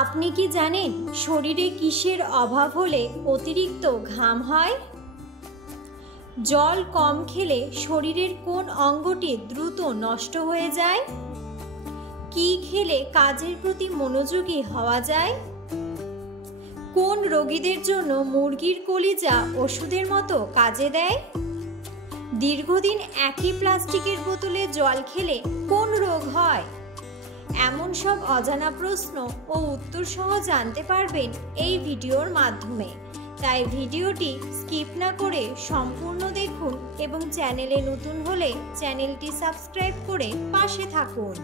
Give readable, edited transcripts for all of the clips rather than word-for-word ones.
আপনি কি জানেন শরীরে কিসের অভাব হলে অতিরিক্ত ঘাম হয়? জল কম খেলে শরীরের কোন অঙ্গটি দ্রুত নষ্ট হয়ে যায়? কি খেলে কাজের প্রতি মনোযোগী হওয়া যায়? কোন রোগীদের জন্য মুরগির কলিজা ওষুধের মতো কাজে দেয়? দীর্ঘদিন একই প্লাস্টিকের বোতলে জল খেলে কোন রোগ হয়? এমন সব অজানা প্রশ্ন ও উত্তর সহ জানতে পারবেন এই ভিডিওর মাধ্যমে। তাই ভিডিওটি স্কিপ না করে সম্পূর্ণ দেখুন এবং চ্যানেলে নতুন হলে চ্যানেলটি সাবস্ক্রাইব করে পাশে থাকুন।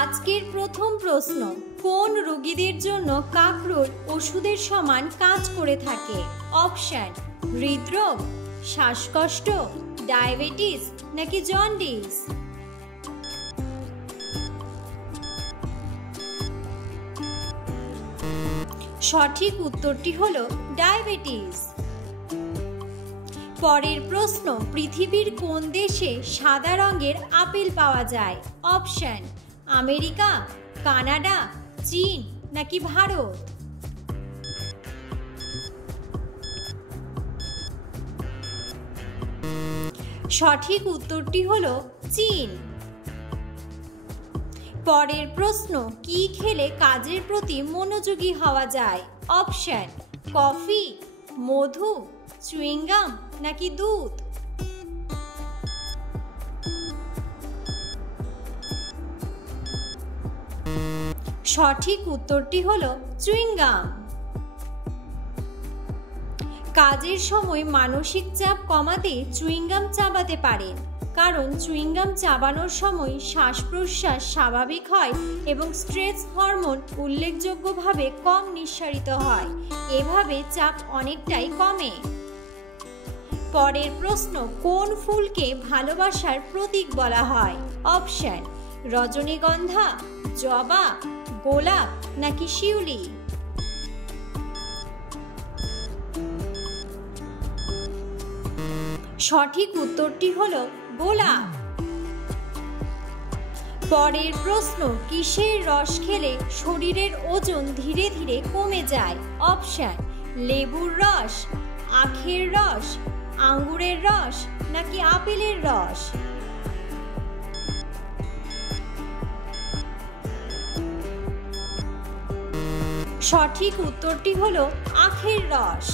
আজকের প্রথম প্রশ্ন, কোন রোগীদের জন্য কাঁকরোল ওষুধের সমান কাজ করে থাকে? অপশন: হৃদরোগ, শ্বাসকষ্ট, ডায়াবেটিস নাকি জন্ডিস? সঠিক উত্তরটি হলো ডায়াবেটিস। পরের প্রশ্ন, পৃথিবীর কোন দেশে সাদা রঙের আপেল পাওয়া যায়? অপশন: আমেরিকা, কানাডা, চীন নাকি ভারত? সঠিক উত্তরটি হলো চীন। পরের প্রশ্ন, কি খেলে কাজের প্রতি মনোযোগী হওয়া যায়? অপশন: কফি, মধু, চুইংগাম নাকি দুধ? সঠিক উত্তরটি হলো চুইংগাম। কাজের সময় মানসিক চাপ কমাতে চুইংগাম চাবাতে পারেন, কারণ চুইংগাম চাবানোর সময় শ্বাস প্রশ্বাস স্বাভাবিক হয় এবং স্ট্রেস হরমোন উল্লেখযোগ্যভাবে কম নিঃসরিত হয়। এভাবে চাপ অনেকটাই কমে। পরের প্রশ্ন, কোন ফুলকে ভালোবাসার প্রতীক বলা হয়? অপশন: রজনীগন্ধা, জবা, গোলাপ নাকি শিউলি? সঠিক উত্তরটি হলো গোলাপ। পরের প্রশ্ন, কিসের রস খেলে শরীরের ওজন ধীরে ধীরে কমে যায়? অপশন: লেবুর রস, আখের রস, আঙ্গুরের রস নাকি আপেলের রস? সঠিক উত্তরটি হলো আখের রস।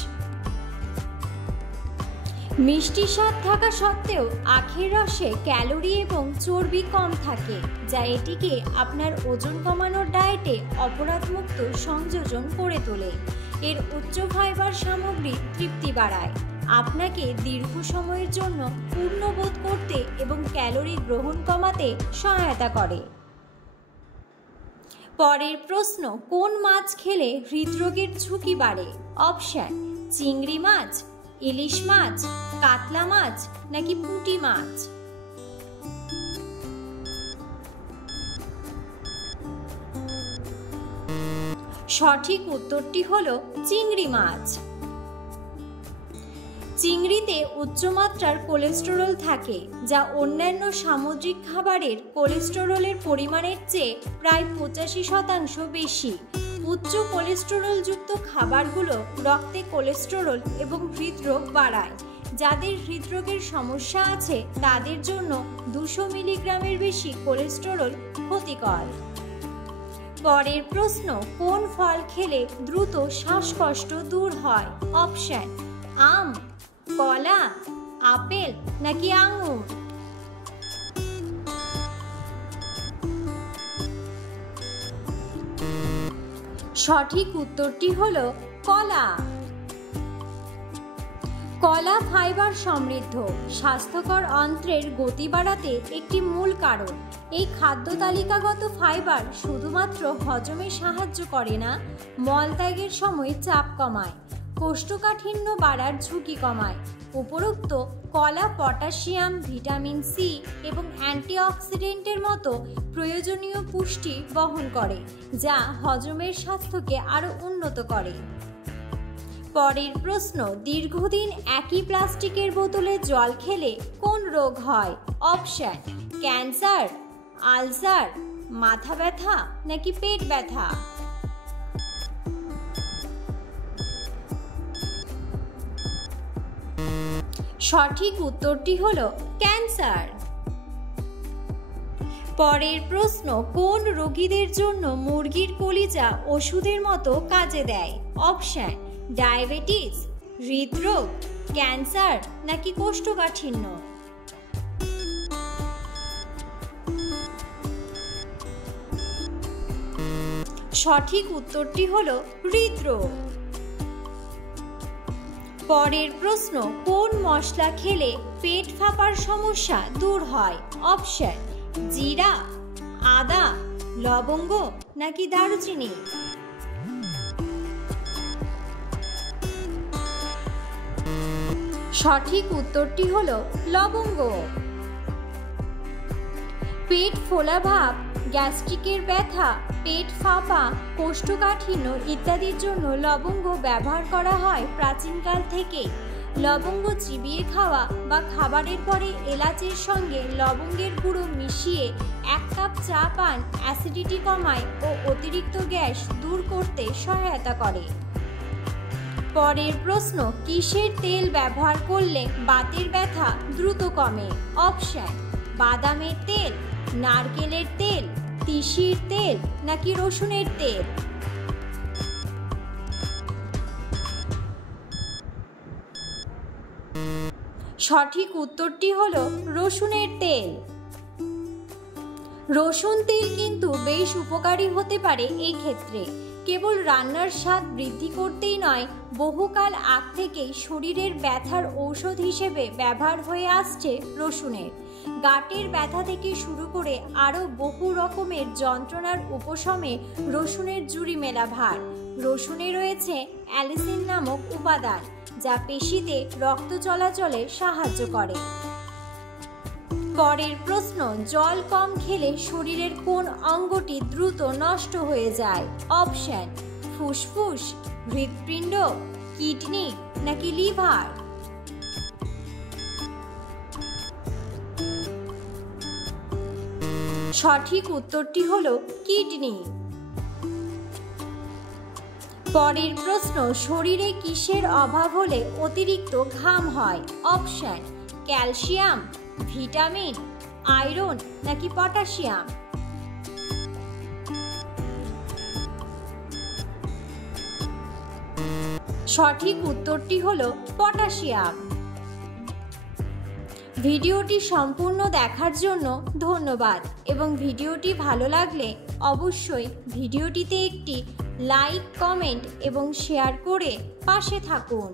মিষ্টি স্বাদ থাকা সত্ত্বেও আখের রসে ক্যালোরি এবং চর্বি কম থাকে, যা এটিকে আপনার ওজন কমানোর ডায়েটে অপরাধমুক্ত সংযোজন করে তোলে। এর উচ্চ ফাইবার সামগ্রী তৃপ্তি বাড়ায়, আপনাকে দীর্ঘ সময়ের জন্য পূর্ণ বোধ করতে এবং ক্যালোরি গ্রহণ কমাতে সহায়তা করে। পরের প্রশ্ন, কোন মাছ খেলে হৃদরোগের ঝুঁকি বাড়ে? অপশন: চিংড়ি মাছ, ইলিশ মাছ, কাতলা মাছ নাকি পুঁটি মাছ? সঠিক উত্তরটি হলো চিংড়ি মাছ। চিংড়িতে উচ্চমাত্রার কোলেস্টেরল থাকে, যা অন্যান্য সামুদ্রিক খাবারের কোলেস্টেরলের পরিমাণের চেয়ে প্রায় 85% বেশি। উচ্চ কোলেস্টেরলযুক্ত খাবারগুলো রক্তে কোলেস্টেরল এবং হৃদরোগ বাড়ায়। যাদের হৃদরোগের সমস্যা আছে তাদের জন্য 200 মিলিগ্রামের বেশি কোলেস্টেরল ক্ষতিকর। পরের প্রশ্ন, কোন ফল খেলে দ্রুত শ্বাসকষ্ট দূর হয়? অপশন: আম, কলা, আপেল নাকি আঙুর? সঠিক উত্তরটি হলো কলা। কলা ফাইবার সমৃদ্ধ, স্বাস্থ্যকর অন্ত্রের গতি বাড়াতে একটি মূল কারণ। এই খাদ্য তালিকাগত ফাইবার শুধুমাত্র হজমে সাহায্য করে না, মলত্যাগের সময় চাপ কমায়, কোষ্ঠকাঠিন্য বাড়ার ঝুঁকি কমায়। উপরোক্ত কলা পটাশিয়াম, ভিটামিন সি এবং অ্যান্টিঅক্সিডেন্টের মতো প্রয়োজনীয় পুষ্টি বহন করে, যা হজমের স্বাস্থ্যকে আরও উন্নত করে। পরের প্রশ্ন, দীর্ঘদিন একই প্লাস্টিকের বোতলে জল খেলে কোন রোগ হয়? অপশন: ক্যান্সার, আলসার, মাথা ব্যথা নাকি পেট ব্যথা? সঠিক উত্তরটি হলো ক্যান্সার। পরের প্রশ্ন, কোন রোগীদের জন্য মুরগির কলিজা ওষুধের মতো কাজে দেয়? অপশন: ডায়াবেটিস, হৃদরোগ, ক্যান্সার নাকি কোষ্ঠকাঠিন্য। সঠিক উত্তরটি হলো হৃদরোগ। পরের প্রশ্ন, কোন মশলা খেলে পেট ফাঁপার সমস্যা দূর হয়? অপশন: জিরা, আদা, লবঙ্গ নাকি দারুচিনি। সঠিক উত্তরটি হলো লবঙ্গ। পেট ফোলা ভাব, গ্যাস্ট্রিকের ব্যথা, পেট ফাঁপা, কোষ্ঠকাঠিন্য ইত্যাদির জন্য লবঙ্গ ব্যবহার করা হয় প্রাচীনকাল থেকেই। লবঙ্গ চিবিয়ে খাওয়া বা খাবারের পরে এলাচের সঙ্গে লবঙ্গের গুঁড়ো মিশিয়ে 1 কাপ চা পান অ্যাসিডিটি কমায় ও অতিরিক্ত গ্যাস দূর করতে সহায়তা করে। পরের প্রশ্ন, কিসের তেল ব্যবহার করলে বাতের ব্যথা দ্রুত কমে? অপশন: বাদামের তেল, নারকেলের তেল, তিসির তেল নাকি রসুনের তেল। সঠিক উত্তরটি হলো রসুনের তেল। রসুন তেল কিন্তু বেশ উপকারী হতে পারে এই ক্ষেত্রে। কেবল রান্নার স্বাদ বৃদ্ধি করতেই নয়, বহুকাল আগ থেকেই শরীরের ব্যথার ঔষধ হিসেবে ব্যবহার হয়ে আসছে রসুনের। গাঁটের ব্যথা থেকে শুরু করে আরও বহু রকমের যন্ত্রণার উপশমে রসুনের জুড়ি মেলা ভার। রসুনে রয়েছে অ্যালিসিন নামক উপাদান, যা পেশিতে রক্ত চলাচলে সাহায্য করে। পরের প্রশ্ন, জল কম খেলে শরীরের কোন অঙ্গটি দ্রুত নষ্ট হয়ে যায়? অপশন: ফুসফুস, হৃৎপিণ্ড, কিডনি নাকি লিভার। সঠিক উত্তরটি হলো কিডনি। পরের প্রশ্ন, শরীরে কিসের অভাব হলে অতিরিক্ত ঘাম হয়? অপশন: ক্যালসিয়াম, ভিটামিন, আয়রন নাকি পটাশিয়াম। সঠিক উত্তরটি হলো পটাশিয়াম। ভিডিওটি সম্পূর্ণ দেখার জন্য ধন্যবাদ এবং ভিডিওটি ভালো লাগলে অবশ্যই ভিডিওটিতে একটি লাইক, কমেন্ট এবং শেয়ার করে পাশে থাকুন।